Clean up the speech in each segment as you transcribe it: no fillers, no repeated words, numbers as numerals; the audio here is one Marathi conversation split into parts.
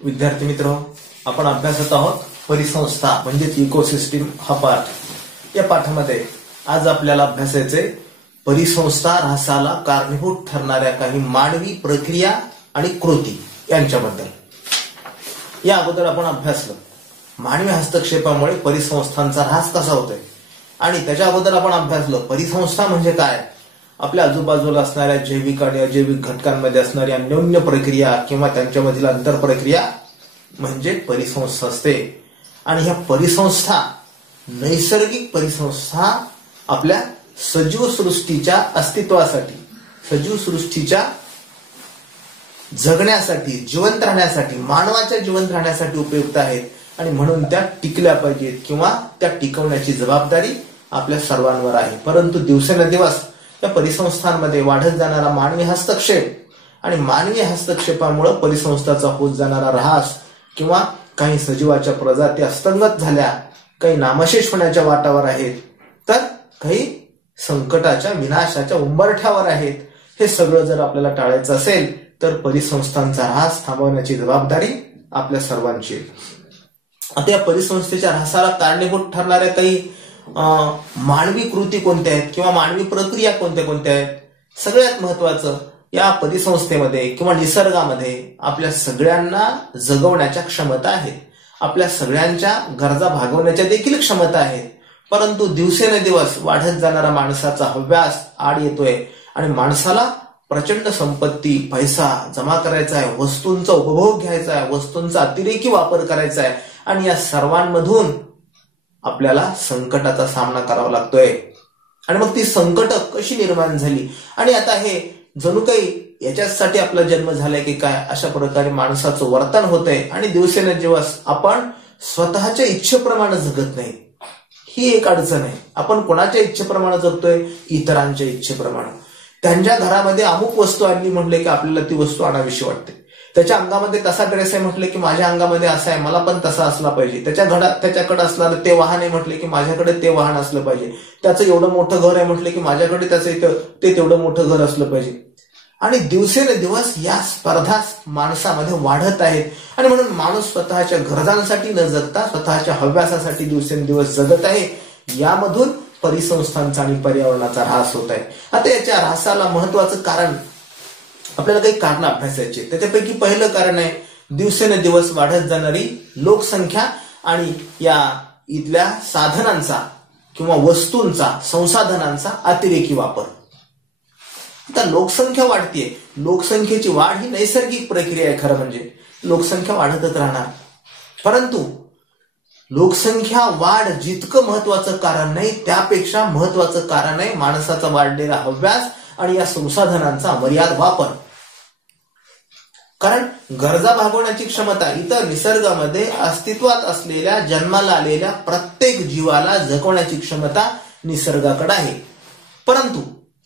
विद्यार्थी मित्र, आपण अभ्यासत आहोत परिसंस्था म्हणजे इकोसिस्टीम हा पाठ. या पाठामध्ये आज आपल्याला अभ्यासायचे परिसंस्था ऱ्हासाला कारणीभूत ठरणाऱ्या काही मानवी प्रक्रिया आणि कृती यांच्याबद्दल. या अगोदर आपण अभ्यासलं मानवी हस्तक्षेपामुळे परिसंस्थांचा ऱ्हास कसा होतोय आणि त्याच्या अगोदर आपण अभ्यासलं परिसंस्था म्हणजे काय, आपल्या आजूबाजूला असणाऱ्या जैविक आणि अजैविक घटकांमध्ये असणाऱ्या अन्योन्य प्रक्रिया किंवा त्यांच्यामधील आंतर प्रक्रिया म्हणजे परिसंस्था असते. आणि ह्या परिसंस्था नैसर्गिक परिसंस्था आपल्या सजीव सृष्टीच्या अस्तित्वासाठी, सजीव सृष्टीच्या जगण्यासाठी, जिवंत राहण्यासाठी, मानवाच्या जिवंत राहण्यासाठी उपयुक्त आहेत आणि म्हणून त्या टिकल्या पाहिजेत किंवा त्या टिकवण्याची जबाबदारी आपल्या सर्वांवर आहे. परंतु दिवसेंदिवस या परिसंस्थांमध्ये वाढत जाणारा मानवी हस्तक्षेप आणि मानवी हस्तक्षेपामुळे परिसंस्थाचा होत जाणारा ऱ्हास किंवा काही सजीवाच्या प्रजाती अस्तंगत झाल्या, काही नामशेष होण्याच्या वाटावर आहेत, तर काही संकटाच्या विनाशाच्या उंबरठ्यावर आहेत. हे सगळं जर आपल्याला टाळायचं असेल तर परिसंस्थांचा ऱ्हास थांबवण्याची जबाबदारी आपल्या सर्वांची. आता या परिसंस्थेच्या ऱ्हासाला कारणीभूत ठरणाऱ्या काही मानवी कृती कोणत्या आहेत किंवा मानवी प्रक्रिया कोणत्या कोणत्या आहेत. सगळ्यात महत्वाचं, या परिसंस्थेमध्ये किंवा निसर्गामध्ये आपल्या सगळ्यांना जगवण्याच्या क्षमता आहेत, आपल्या सगळ्यांच्या गरजा भागवण्याच्या देखील क्षमता आहेत. परंतु दिवसेंदिवस वाढत जाणारा माणसाचा हव्यास आड येतोय आणि माणसाला प्रचंड संपत्ती, पैसा जमा करायचा आहे, वस्तूंचा उपभोग घ्यायचा आहे, वस्तूंचा अतिरेकी वापर करायचा आहे आणि या सर्वांमधून आपल्याला संकटाचा सामना करावा लागतोय. आणि मग ती संकट कशी निर्माण झाली आणि आता हे जणू काही याच्यासाठी आपला जन्म झालाय की काय, अशा प्रकारे माणसाचं वर्तन होतंय आणि दिवसेंदिवस आपण स्वतःच्या इच्छेप्रमाणे जगत नाही. ही एक अडचण आहे. आपण कोणाच्या इच्छेप्रमाणे जगतोय? इतरांच्या इच्छेप्रमाणे. त्यांच्या घरामध्ये अमुक वस्तू आणली म्हटले की आपल्याला ती वस्तू आणावीशी वाटते. त्याच्या अंगामध्ये तसा ड्रेस आहे म्हटले की माझ्या अंगामध्ये असा आहे, मला पण तसा असला पाहिजे. त्याच्याकडे असणारं ते वाहन आहे म्हटले की माझ्याकडे ते वाहन असलं पाहिजे. त्याचं एवढं मोठं घर आहे म्हटले की माझ्याकडे त्याचं ते तेवढं मोठं घर असलं पाहिजे. आणि दिवसेंदिवस या स्पर्धा माणसामध्ये वाढत आहेत आणि म्हणून माणूस स्वतःच्या गरजांसाठी न जगता स्वतःच्या हव्यासासाठी दिवसेंदिवस जगत आहे. यामधून परिसंस्थांचा आणि पर्यावरणाचा ऱ्हास होत आहे. आता याच्या ऱ्हासाला महत्वाचं कारण, आपल्याला काही कारण अभ्यासायची. त्याच्यापैकी पहिलं कारण आहे दिवसेंदिवस वाढत जाणारी लोकसंख्या आणि या इथल्या साधनांचा किंवा वस्तूंचा, संसाधनांचा अतिरेकी वापर. आता लोकसंख्या वाढतीये, लोकसंख्येची वाढ ही नैसर्गिक प्रक्रिया आहे. खरं म्हणजे लोकसंख्या वाढतच राहणार, परंतु लोकसंख्या वाढ जितकं महत्वाचं कारण नाही त्यापेक्षा महत्वाचं कारण आहे माणसाचा वाढलेला हव्यास आणि या संसाधनांचा अमर्याद वापर. कारण गरजा भागवण्याची क्षमता इतर निसर्गामध्ये अस्तित्वात असलेल्या, जन्माला आलेल्या प्रत्येक जीवाला जगवण्याची क्षमता निसर्गाकडे आहे. परंतु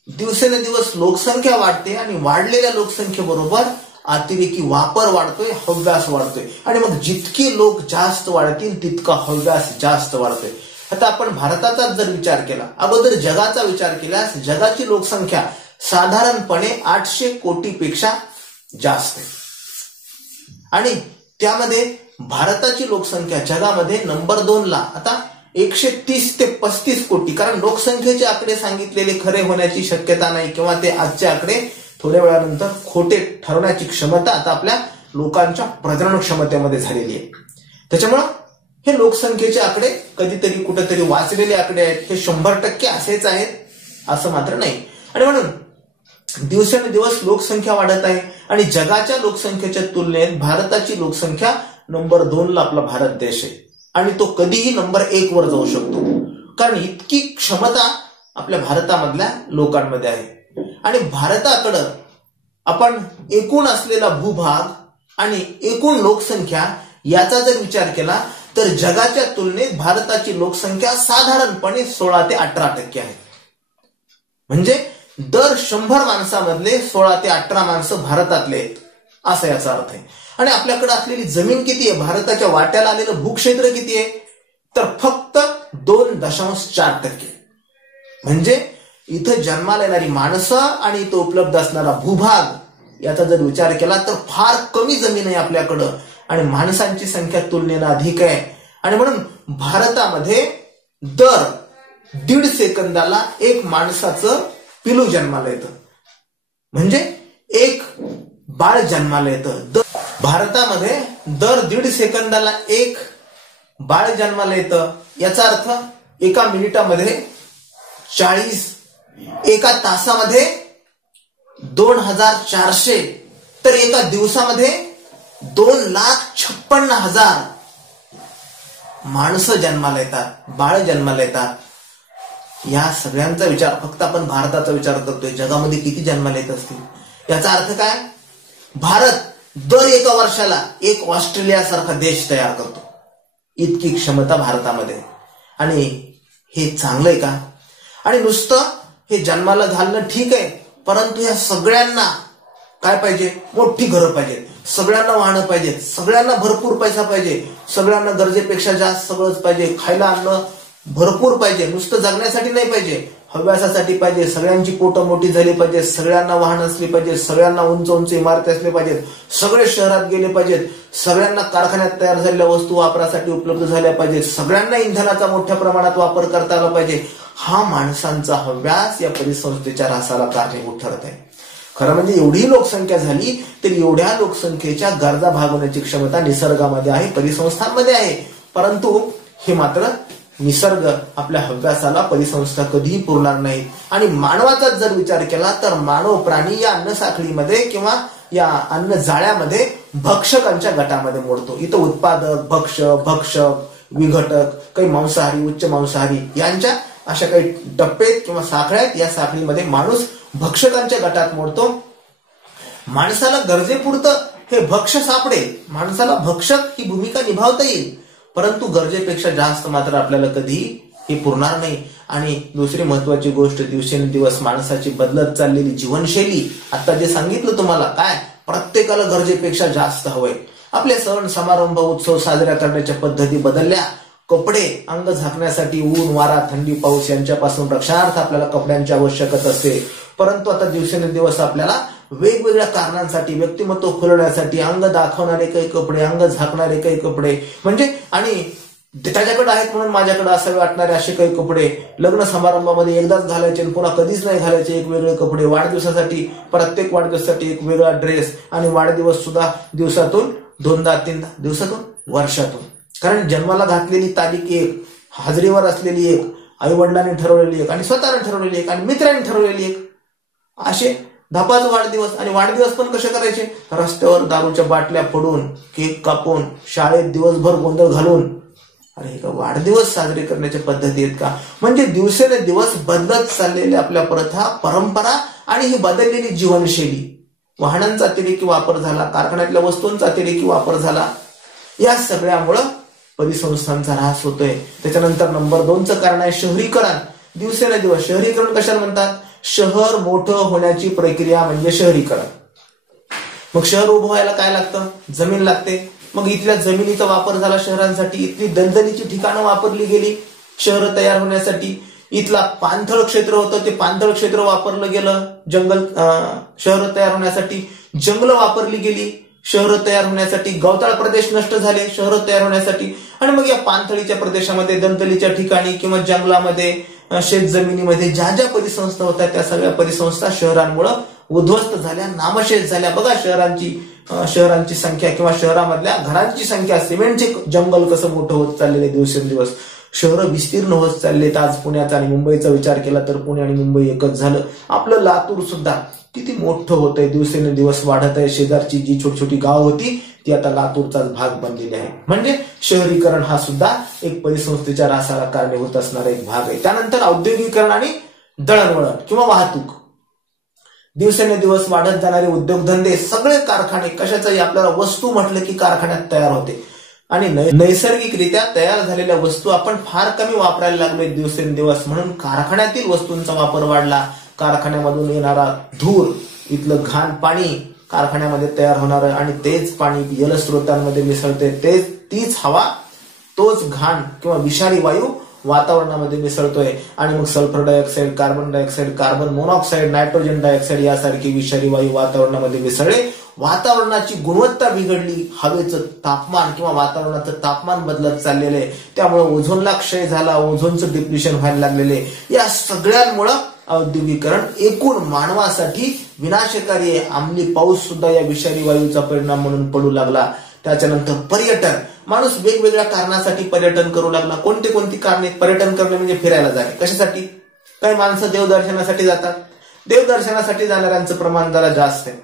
दिवसेंदिवस लोकसंख्या वाढते आणि वाढलेल्या लोकसंख्येबरोबर अतिरेकी वापर वाढतोय, हव्यास वाढतोय आणि मग जितके लोक जास्त वाढतील तितका हव्यास जास्त वाढतोय. आता आपण भारताचा जर विचार केला, अगोदर जगाचा विचार केल्यास जगाची लोकसंख्या साधारणपणे 800 कोटीपेक्षा जास्त आहे आणि त्यामध्ये भारताची लोकसंख्या जगामध्ये नंबर 2 ला आता 130 ते 35 कोटी. कारण लोकसंख्येचे आकडे सांगितलेले खरे होण्याची शक्यता नाही किंवा ते आजचे आकडे थोड्या वेळानंतर खोटे ठरवण्याची क्षमता आता आपल्या लोकांच्या प्रजनन क्षमतेमध्ये झालेली आहे. त्याच्यामुळं हे लोकसंख्येचे आकडे कधीतरी कुठेतरी वाचलेले आकडे आहेत, हे 100% असेच आहेत असं मात्र नाही. आणि म्हणून दिवसेंदिवस लोकसंख्या वाढत आहे आणि जगाच्या लोकसंख्येच्या तुलनेत भारताची लोकसंख्या नंबर 2 ला आपला भारत देश आहे आणि तो कधीही नंबर 1 वर जाऊ शकतो. कारण इतकी क्षमता आपल्या भारतामधल्या लोकांमध्ये आहे. आणि भारताकडं आपण एकूण असलेला भूभाग आणि एकूण लोकसंख्या याचा जर विचार केला तर जगाच्या तुलनेत भारताची लोकसंख्या साधारणपणे 16 ते 18% आहे. म्हणजे दर 100 माणसामधले 16 ते 18 माणसं भारतातले आहेत असा याचा अर्थ आहे. आणि आपल्याकडे असलेली जमीन किती आहे, भारताच्या वाट्याला आलेलं भूक्षेत्र किती आहे, तर फक्त 2.4%. म्हणजे इथं जन्माला येणारी माणसं आणि इथं उपलब्ध असणारा भूभाग याचा जर विचार केला तर फार कमी जमीन आहे आपल्याकडं आणि माणसांची संख्या तुलनेनं अधिक आहे. आणि म्हणून भारतामध्ये दर 1.5 सेकंदाला एक माणसाचं पिलू जन्माला येतं, म्हणजे एक बाळ जन्माला येतं. भारतामध्ये दर 1.5 सेकंदाला एक बाळ जन्माला येतं. याचा अर्थ एका मिनिटामध्ये 40, एका तासामध्ये 2400, तर एका दिवसामध्ये 2,56,000 माणसं जन्माला येतात, बाळ जन्माला येतात. या सगळ्यांचा विचार, फक्त आपण भारताचा विचार करतोय, जगामध्ये किती जन्माला येत असतील. याचा अर्थ काय? भारत दर एका वर्षाला एक ऑस्ट्रेलिया सारखा देश तयार करतो, इतकी क्षमता भारतामध्ये. आणि हे चांगलं आहे का? आणि नुसतं हे जन्माला घालणं ठीक आहे, परंतु या सगळ्यांना काय पाहिजे? मोठी घरं पाहिजेत, सगळ्यांना वाहनं पाहिजेत, सगळ्यांना भरपूर पैसा पाहिजे, सगळ्यांना गरजेपेक्षा जास्त सगळंच पाहिजे, खायला अन्न भरपूर पाहिजे, नुसतं जगण्यासाठी नाही पाहिजे, हव्यासासाठी पाहिजे, सगळ्यांची पोटं मोठी झाली पाहिजे, सगळ्यांना वाहन असली पाहिजे, सगळ्यांना उंच उंच इमारती असल्या पाहिजेत, सगळे शहरात गेले पाहिजेत, सगळ्यांना कारखान्यात तयार झालेल्या वस्तू वापरासाठी उपलब्ध झाल्या पाहिजेत, सगळ्यांना इंधनाचा मोठ्या प्रमाणात वापर करता आला पाहिजे. हा माणसांचा हव्यास या परिसंस्थेच्या ऱ्हासाला कारणीभूत ठरत आहे. खरं म्हणजे एवढी लोकसंख्या झाली तर एवढ्या लोकसंख्येच्या गरजा भागवण्याची क्षमता निसर्गामध्ये आहे, परिसंस्थांमध्ये आहे. परंतु हे मात्र निसर्ग आपल्या हव्यासाला परिसंस्था कधीही पुरणार नाही. आणि मानवाचा जर विचार केला तर मानव प्राणी या अन्न साखळीमध्ये किंवा या अन्न जाळ्यामध्ये भक्षकांच्या गटामध्ये मोडतो. इथं उत्पादक, भक्षक, विघटक, काही मांसाहारी, उच्च मांसाहारी यांच्या अशा काही टप्पे किंवा साखळ्या आहेत. या साखळीमध्ये माणूस भक्षकांच्या गटात मोडतो. माणसाला गरजेपुरतं हे भक्ष सापडेल, माणसाला भक्षक ही भूमिका निभावता येईल, परंतु गरजेपेक्षा जास्त मात्र आपल्याला कधीही हे पुरणार नाही. आणि दुसरी महत्वाची गोष्ट, दिवसेंदिवस माणसाची बदलत चाललेली जीवनशैली. आता जे सांगितलं तुम्हाला, काय प्रत्येकाला गरजेपेक्षा जास्त हवंय. आपले सण समारंभ उत्सव साजऱ्या करण्याच्या पद्धती बदलल्या. कपडे अंग झाकण्यासाठी ऊन वारा थंडी पाऊस यांच्यापासून रक्षणार्थ आपल्याला कपड्यांची आवश्यकता असते. परंतु आता दिवसेंदिवस आपल्याला वेगवेगळ्या कारणांसाठी, व्यक्तिमत्व खुलवण्यासाठी अंग दाखवणारे काही कपडे, अंग झाकणारे काही कपडे, म्हणजे आणि त्याच्याकडे आहेत म्हणून माझ्याकडे असावे वाटणारे असे काही कपडे, लग्न समारंभामध्ये एकदाच घालायचे आणि पुन्हा कधीच नाही घालायचे एक वेगळे कपडे, वाढदिवसासाठी प्रत्येक वाढदिवसासाठी एक वेगळा ड्रेस, आणि वाढदिवस सुद्धा दिवसातून 2-3 दिवसातून, वर्षातून. कारण जन्माला घातलेली तारीख एक, हाजरीवर असलेली एक, आई वडिलांनी ठरवलेली एक, आणि स्वतःने ठरवलेली एक, आणि मित्रांनी ठरवलेली एक, असे 10-5 वाढदिवस. आणि वाढदिवस पण कसे करायचे? रस्त्यावर दारूच्या बाटल्या फोडून, केक कापून, शाळेत दिवसभर गोंधळ घालून. अरे हे का वाढदिवस साजरे करण्याच्या पद्धती आहेत का? म्हणजे दिवसेंदिवस बदलत चाललेल्या आपल्या प्रथा, परंपरा आणि ही बदललेली जीवनशैली. वाहनांचा अतिरेकी वापर झाला, कारखान्यातल्या वस्तूंचा अतिरेकी वापर झाला. या सगळ्यामुळं परिसंस्थांचा ह्रास होतोय. त्याच्यानंतर नंबर 2चं कारण आहे शहरीकरण. दिवसेंदिवस शहरीकरण कशाला म्हणतात? शहर मोठं होण्याची प्रक्रिया म्हणजे शहरीकरण. मग शहर उभं व्हायला काय लागतं? जमीन लागते. मग इथल्या जमिनीचा वापर झाला शहरांसाठी, इथली दलदलीची ठिकाणं वापरली गेली शहर तयार होण्यासाठी. इथला पाणथळ क्षेत्र होतं, ते पाणथळ क्षेत्र वापरलं गेलं जंगल शहर तयार होण्यासाठी. जंगलं वापरली गेली शहर तयार होण्यासाठी. गवताळ प्रदेश नष्ट झाले शहर तयार होण्यासाठी. आणि मग या पाणथळीच्या प्रदेशामध्ये, दलदलीच्या ठिकाणी किंवा जंगलामध्ये, शेत जमिनीमध्ये ज्या ज्या परिसंस्था होत्या त्या सगळ्या परिसंस्था शहरांमुळे उद्ध्वस्त झाल्या, नामशेष झाल्या. बघा शहरांची संख्या किंवा शहरामधल्या घरांची संख्या, सिमेंटचे जंगल कसं मोठं होत चाललेले दिवसेंदिवस. शहरं विस्तीर्ण होत चाललेत. आज पुण्याचा आणि मुंबईचा विचार केला तर पुणे आणि मुंबई एकच झालं. आपलं लातूर सुद्धा किती मोठं होतंय, दिवसेंदिवस वाढत आहे. शेजारची जी छोटी छोटी गाव होती ती आता लातूरचाच भाग बनलेली आहे. म्हणजे शहरीकरण हा सुद्धा एक परिसंस्थेच्या ऱ्हासाला कारणीभूत असणारा एक भाग आहे. त्यानंतर औद्योगिकरण आणि दळणवळण किंवा वाहतूक. दिवसेंदिवस वाढत जाणारे उद्योगधंदे, सगळे कारखाने, कशाचाही आपल्याला वस्तू म्हटलं की कारखान्यात तयार होते. आणि नैसर्गिकरित्या तयार झालेल्या वस्तू आपण फार कमी वापरायला लागलोय दिवसेंदिवस, म्हणून कारखान्यातील वस्तूंचा वापर वाढला. कारखान्यामधून येणारा धूर, इथलं घाण पाणी कारखान्यामध्ये तयार होणार आणि तेच पाणी जलस्रोतांमध्ये मिसळते, तीच हवा, तोच घाण किंवा विषारी वायू वातावरणामध्ये मिसळतोय आणि मग sulphur dioxide, carbon dioxide, carbon monoxide, nitrogen dioxide यासारखे विषारी वायू वातावरणामध्ये मिसळले, वातावरणाची गुणवत्ता बिघडली, हवेचं तापमान किंवा वातावरणाचं तापमान बदलत चाललेलं आहे, त्यामुळे ओझोनला क्षय झाला, ओझोनचं डिप्लिशन व्हायला लागलेले, या सगळ्यांमुळं औद्योगिकरण एकूण मानवासाठी विनाशकारी आहे. अंमली पाऊस सुद्धा या विषारी वायूचा परिणाम म्हणून पडू लागला. त्याच्यानंतर पर्यटन, माणूस वेगवेगळ्या कारणासाठी पर्यटन करू लागला. कोणती कारणे? पर्यटन करणे म्हणजे फिरायला जाणे. कशासाठी? काही माणसं देवदर्शनासाठी जातात, देवदर्शनासाठी जाणाऱ्यांचं प्रमाण जरा जास्त आहे,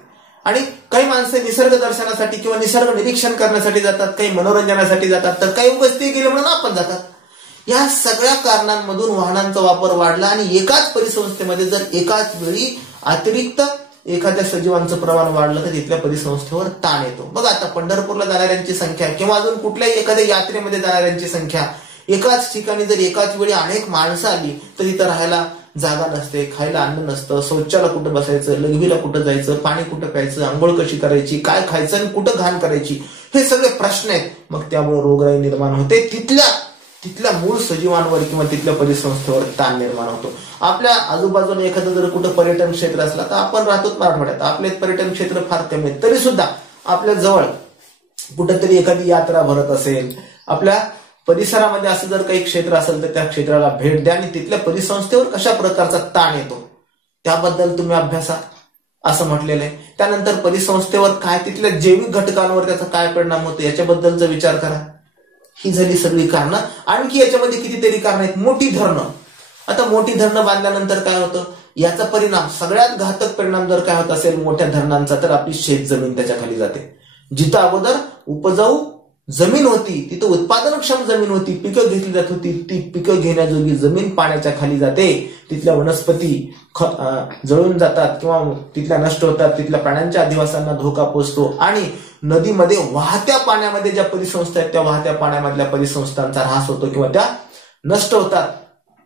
आणि काही माणसं निसर्ग दर्शनासाठी किंवा निसर्ग निरीक्षण करण्यासाठी जातात, काही मनोरंजनासाठी जातात, तर काही उगाच ते गेले म्हणून आपण जातात. या सगळ्या कारणांमधून वाहनांचा वापर वाढला आणि एकाच परिसंस्थेमध्ये जर एकाच वेळी अतिरिक्त एखाद्या सजीवांचं प्रमाण वाढलं तर तिथल्या परिसंस्थेवर ताण येतो. बघा आता पंढरपूरला जाणाऱ्यांची संख्या किंवा अजून कुठल्याही एखाद्या यात्रेमध्ये जाणाऱ्यांची संख्या, एकाच ठिकाणी जर एकाच वेळी अनेक माणसं आली तर तिथं राहायला जागा नसते, खायला अन्न नसतं, शौचाला कुठं बसायचं, लघवीला कुठं जायचं, पाणी कुठं प्यायचं, आंघोळ कशी करायची, काय खायचं आणि कुठं घाण करायची, हे सगळे प्रश्न आहेत. मग त्यामुळे रोगराई निर्माण होते, तिथल्या मूळ सजीवांवर किंवा तिथल्या परिसंस्थेवर ताण निर्माण होतो. आपल्या आजूबाजूला एखादं जर कुठं पर्यटन क्षेत्र असला तर आपण राहतो मराठवाड्यात, आपले पर्यटन क्षेत्र फार कमी आहेत, तरी सुद्धा आपल्या जवळ कुठंतरी एखादी यात्रा भरत असेल, आपल्या परिसरामध्ये असं जर काही क्षेत्र असेल तर त्या क्षेत्राला भेट द्या आणि तिथल्या परिसंस्थेवर कशा प्रकारचा ताण येतो त्याबद्दल तुम्ही अभ्यासा, असं म्हटलेलं आहे. त्यानंतर परिसंस्थेवर काय, तिथल्या जैविक घटकांवर त्याचा काय परिणाम होतो याच्याबद्दलचा विचार करा. ही झाली सगळी कारणं. आणखी याच्यामध्ये कितीतरी कारणं आहेत. मोठी धरणं, आता मोठी धरणं बांधल्यानंतर काय होतं, याचा परिणाम, सगळ्यात घातक परिणाम जर काय होत असेल मोठ्या धरणांचा, तर आपली शेत जमीन त्याच्या खाली जाते. जिथं अगोदर उपजाऊ जमीन होती, तिथं उत्पादनक्षम जमीन होती, पिकं घेतली जात होती, ती पिकं घेण्याजोगी जमीन पाण्याच्या खाली जाते. तिथल्या वनस्पती जळून जातात किंवा तिथल्या नष्ट होतात, तिथल्या प्राण्यांच्या अधिवासांना धोका पोचतो आणि नदीमध्ये वाहत्या पाण्यामध्ये ज्या परिसंस्था आहेत त्या वाहत्या पाण्यामधल्या परिसंस्थांचा ऱ्हास होतो किंवा त्या नष्ट होतात.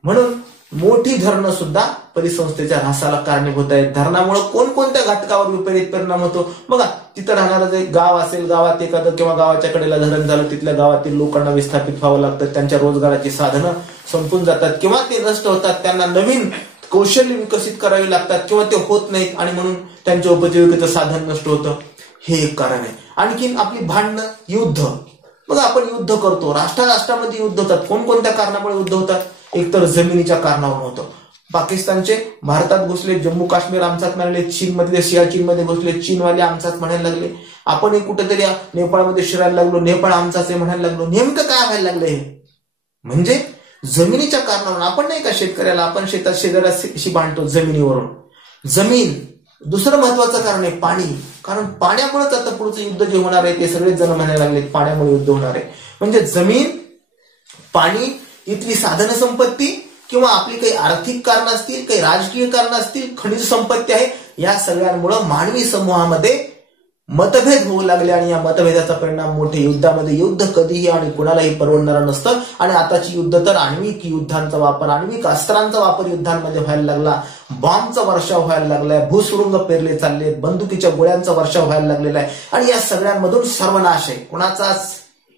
म्हणून मोठी धरणं सुद्धा परिसंस्थेच्या ऱ्हासाला कारणीभूत आहेत. धरणामुळे कोणकोणत्या घटकावर विपरीत परिणाम होतो बघा. तिथं राहणारं जे गाव असेल, गावात एखादं किंवा गावाच्या कडेला धरण झालं, तिथल्या गावातील लोकांना विस्थापित व्हावं लागतं, त्यांच्या रोजगाराची साधनं संपून जातात किंवा ते नष्ट होतात, त्यांना नवीन कौशल्य विकसित करावी लागतात किंवा ते होत नाहीत आणि म्हणून त्यांच्या उपजीविकेचं साधन नष्ट होतं. हे एक कारण आहे. आणखीन आपली भांडणं, युद्ध, बघा आपण युद्ध करतो, राष्ट्रामध्ये युद्ध होतात. कोणकोणत्या कारणामुळे युद्ध होतात? एकतर जमिनीच्या कारणावरून होतं. पाकिस्तानचे भारतात घुसले, जम्मू काश्मीर आमचाच म्हणाले, चीन मधले सियाचीनमध्ये घुसले, चीनवाले आमचाच म्हणायला लागले, आपण कुठेतरी नेपाळमध्ये शिरायला लागलो, नेपाळ आमचाच आहे म्हणायला लागलो. नेमकं काय व्हायला लागलं? हे म्हणजे जमिनीच्या कारणावरून. आपण नाही का शेतकऱ्याला, आपण शेतात शेजाऱ्याशी भांडतो जमिनीवरून. जमीन. दुसरं महत्वाचं कारण आहे पाणी, कारण पाण्यामुळेच आता पुढचं युद्ध जे होणार आहे ते सगळेच जण म्हणायला लागले पाण्यामुळे युद्ध होणार आहे. म्हणजे जमीन, पाणी, इथली साधन संपत्ती किंवा आपली काही आर्थिक कारण असतील, काही राजकीय कारण असतील, खनिज संपत्ती आहे, या सगळ्यांमुळे मानवी समूहामध्ये मतभेद होऊ लागले आणि या मतभेदाचा परिणाम मोठे युद्धामध्ये. युद्ध कधीही आणि कुणालाही परवडणारं नसतं आणि आताची युद्ध तर आण्विक युद्धांचा वापर, आण्विक अस्त्रांचा वापर युद्धांमध्ये व्हायला लागला, बॉम्बचा वर्षाव व्हायला लागलाय, भूसुरुंग पेरले चालले, बंदुकीच्या गोळ्यांचा वर्षाव व्हायला लागलेला आहे आणि या सगळ्यांमधून सर्वनाश आहे, कुणाचाच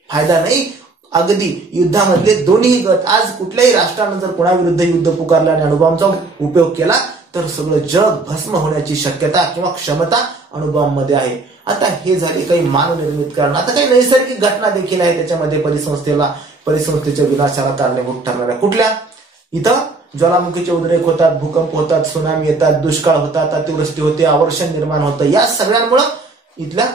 फायदा नाही. अगदी युद्धामधले दोन्ही गट, आज कुठल्याही राष्ट्रानं जर कुणाविरुद्ध युद्ध पुकारलं आणि अणुबॉम्बचा उपयोग केला तर सगळं जग भस्म होण्याची शक्यता किंवा क्षमता अणुबॉम्बमध्ये आहे. आता हे झाले काही मानवनिर्मित कारण. आता काही नैसर्गिक घटना देखील आहे त्याच्यामध्ये परिसंस्थेच्या विनाशाला कारणीभूत ठरणाऱ्या. कुठल्या? इथं ज्वालामुखीचे उद्रेक होतात, भूकंप होतात, सुनामी येतात, दुष्काळ होतात, अतिवृष्टी होते, अवर्षण निर्माण होतं. या सगळ्यांमुळे इथल्या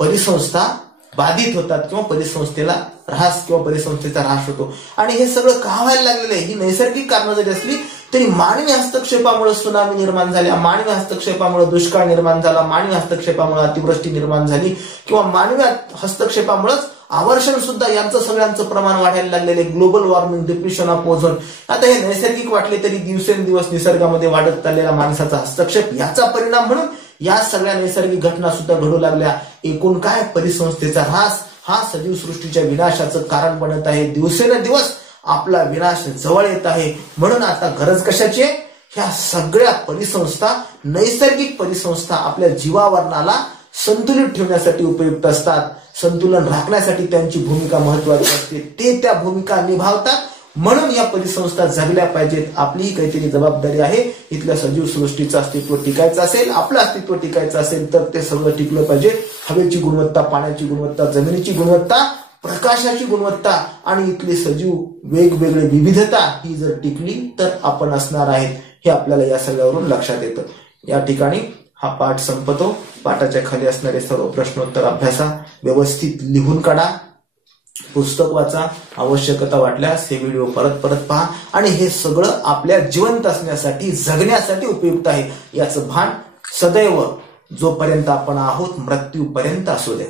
परिसंस्था बाधित होतात किंवा परिसंस्थेला ऱ्हास किंवा परिसंस्थेचा ऱ्हास होतो. आणि हे सगळं का व्हायला लागलेलं आहे? ही नैसर्गिक कारणं जरी असली तरी मानवी हस्तक्षेपामुळे सुनामी निर्माण झाल्या, मानवी हस्तक्षेपामुळे दुष्काळ निर्माण झाला, मानवी हस्तक्षेपामुळे अतिवृष्टी निर्माण झाली किंवा मानवी हस्तक्षेपामुळेच आवर्षण सुद्धा, यांचं सगळ्यांचं प्रमाण वाढायला लागलेले, global warming, depression of ozone. आता हे नैसर्गिक वाटले तरी दिवसेंदिवस निसर्गामध्ये वाढत चाललेला माणसाचा हस्तक्षेप, याचा परिणाम म्हणून या सगळ्या नैसर्गिक घटना सुद्धा घडू लागल्या. एकूण काय? परिसंस्थेचा ऱ्हास हा सजीव सृष्टीच्या विनाशाचं कारण बनत आहे. दिवसेंदिवस आपला विनाश जवळ येत आहे. म्हणून आता गरज कशाची आहे? ह्या सगळ्या परिसंस्था, नैसर्गिक परिसंस्था आपल्या जीवावरणाला संतुलित ठेवण्यासाठी उपयुक्त असतात. संतुलन राखण्यासाठी त्यांची भूमिका महत्वाची असते. ते त्या भूमिका निभावतात. म्हणून या परिसंस्था जगल्या पाहिजेत. आपलीही काहीतरी जबाबदारी आहे. इथल्या सजीव सृष्टीचं अस्तित्व टिकायचं असेल, आपलं अस्तित्व टिकायचं असेल तर ते सगळं टिकलं पाहिजे. हवेची गुणवत्ता, पाण्याची गुणवत्ता, जमिनीची गुणवत्ता, प्रकाशाची गुणवत्ता आणि इथली सजीव वेगवेगळी विविधता ही जर टिकली तर आपण असणार आहेत, हे आपल्याला या सगळ्यावरून लक्षात येतं. या ठिकाणी हा पाठ संपतो. पाठाच्या खाली असणारे सर्व प्रश्नोत्तर अभ्यासा, व्यवस्थित लिहून काढा, पुस्तक वाचा, आवश्यकता वाटल्यास हे व्हिडिओ परत परत पहा आणि हे सगळं आपल्या जिवंत असण्यासाठी, जगण्यासाठी उपयुक्त आहे याचं भान सदैव जोपर्यंत आपण आहोत मृत्यूपर्यंत असू द्या.